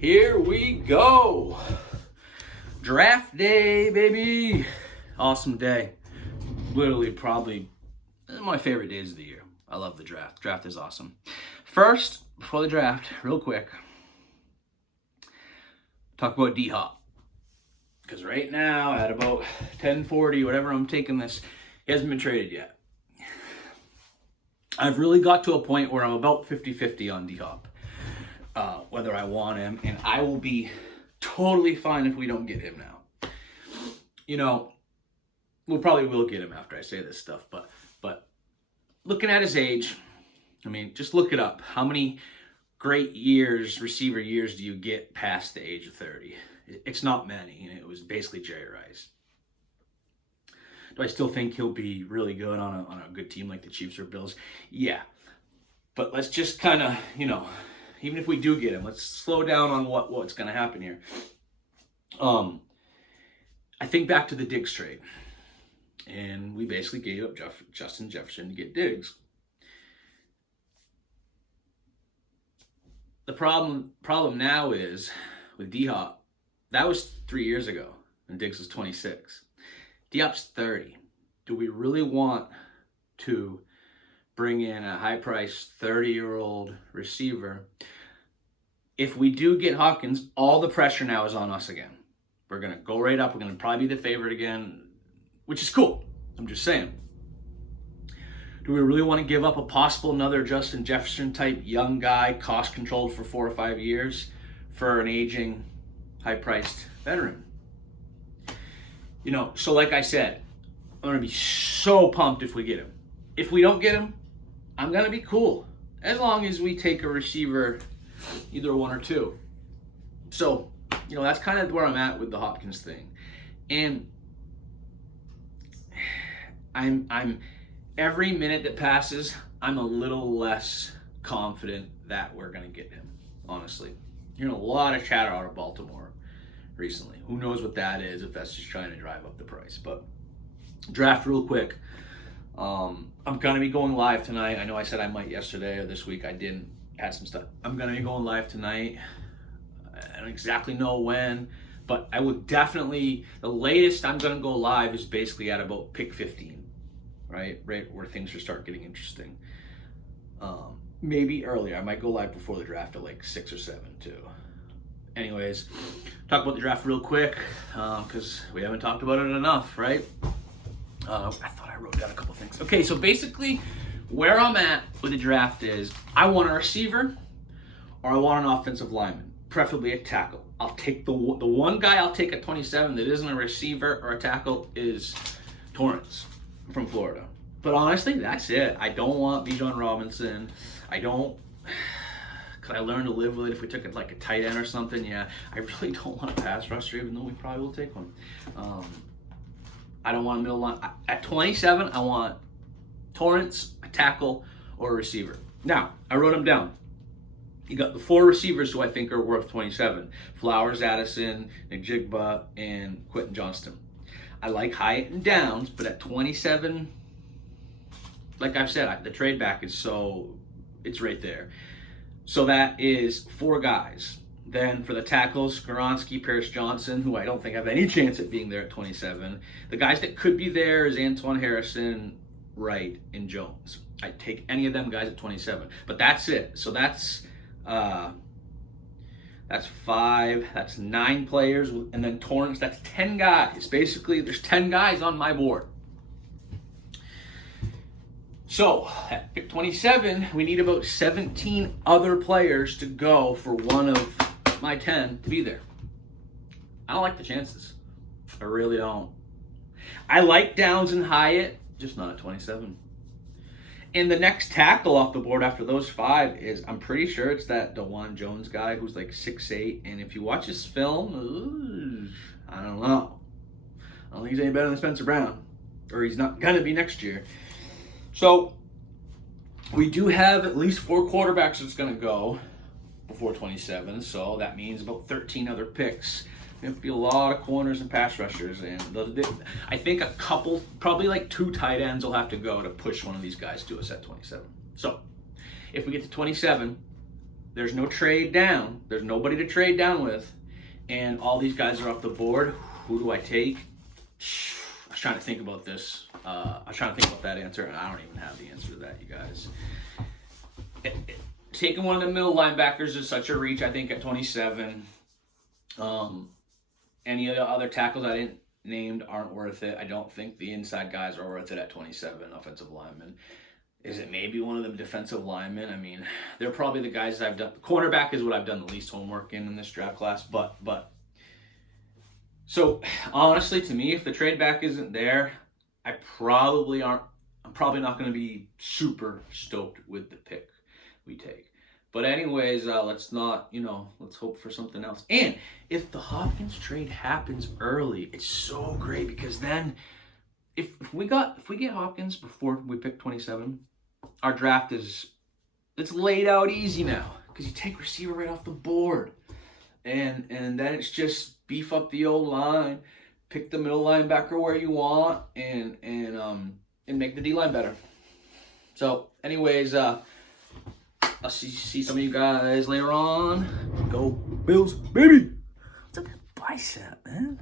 Here we go. Draft day, baby. Awesome day. Literally probably my favorite days of the year. I love the draft. Draft is awesome. First, before the draft, real quick, talk about dhop. Because right now, at about 10:40, whatever I'm taking this, he hasn't been traded yet. I've really got to a point where I'm about 50-50 on dhop. Whether I want him, and I will be totally fine if we don't get him now. You know, we probably will get him after I say this stuff, but looking at his age, I mean, just look it up. How many great years, receiver years, do you get past the age of 30? It's not many, and it was basically Jerry Rice. Do I still think he'll be really good on a good team like the Chiefs or Bills? Yeah. But let's just kind of, even if we do get him, let's slow down on what's going to happen here. I think back to the Diggs trade, and we basically gave up Justin Jefferson to get Diggs. The problem now is with dhop, that was 3 years ago, and Diggs was 26. dhop's 30. Do we really want to bring in a high-priced 30-year-old receiver? If we do get Hopkins, all the pressure now is on us again. We're going to go right up. We're going to probably be the favorite again, which is cool. I'm just saying. Do we really want to give up a possible another Justin Jefferson-type young guy, cost-controlled for 4 or 5 years, for an aging, high-priced veteran? So like I said, I'm going to be so pumped if we get him. If we don't get him, I'm going to be cool, as long as we take a receiver, either one or two. So, that's kind of where I'm at with the Hopkins thing. And I'm every minute that passes, I'm a little less confident that we're going to get him, honestly. Hearing a lot of chatter out of Baltimore recently. Who knows what that is, if that's just trying to drive up the price. But draft real quick. I'm going to be going live tonight. I know I said I might yesterday or this week. I didn't. Had some stuff. I'm going to be going live tonight. I don't exactly know when, but I would definitely, the latest I'm going to go live is basically at about pick 15, right where things will start getting interesting. Maybe earlier. I might go live before the draft at like 6 or 7 too. Anyways, talk about the draft real quick, because we haven't talked about it enough, right? I thought I wrote down a couple things. Okay, so basically where I'm at with the draft is I want a receiver or I want an offensive lineman, preferably a tackle. I'll take the one guy I'll take at 27 that isn't a receiver or a tackle is Torrance from Florida. But honestly, that's it. I don't want Bijan Robinson. Could I learn to live with it if we took it like a tight end or something? Yeah, I really don't want a pass rusher, even though we probably will take one. I don't want a middle line. At 27, I want Torrance, a tackle, or a receiver. Now, I wrote them down. You got the 4 receivers who I think are worth 27. Flowers, Addison, Njigba, and Quentin Johnston. I like Hyatt and Downs, but at 27, like I've said, the trade back is it's right there. So that is 4 guys. Then for the tackles, Skoronski, Paris Johnson, who I don't think have any chance at being there at 27. The guys that could be there is Antoine Harrison, Wright, and Jones. I'd take any of them guys at 27. But that's it. So that's 5. That's 9 players. And then Torrance, that's 10 guys. Basically, there's 10 guys on my board. So, at pick 27, we need about 17 other players to go for one of my 10 to be there. I don't like the chances. I really don't. I like Downs and Hyatt, just not at 27. And the next tackle off the board after those 5 is, I'm pretty sure it's that DeJuan Jones guy who's like 6'8". And if you watch his film, I don't know. I don't think he's any better than Spencer Brown. Or he's not going to be next year. So, we do have at least 4 quarterbacks that's going to go before 27, so that means about 13 other picks. There'll be a lot of corners and pass rushers, and I think a couple, probably like 2 tight ends will have to go to push one of these guys to us at 27. So, if we get to 27, there's no trade down. There's nobody to trade down with. And all these guys are off the board. Who do I take? I was trying to think about this. I was trying to think about that answer, and I don't even have the answer to that, you guys. Taking one of the middle linebackers is such a reach, I think, at 27. Any of the other tackles I didn't named aren't worth it. I don't think the inside guys are worth it at 27, offensive linemen. Is it maybe one of them defensive linemen? I mean, they're probably the guys I've done. Cornerback is what I've done the least homework in this draft class. But so honestly, to me, if the trade back isn't there, I'm probably not going to be super stoked with the pick we take. But anyways, let's hope for something else. And if the Hopkins trade happens early, it's so great, because then if we get Hopkins before we pick 27, our draft it's laid out easy now, because you take receiver right off the board, and then it's just beef up the old line, pick the middle linebacker where you want, and make the D line better. So, anyways, I'll see some of you guys later on. Go Bills, baby! What's up that bicep, man?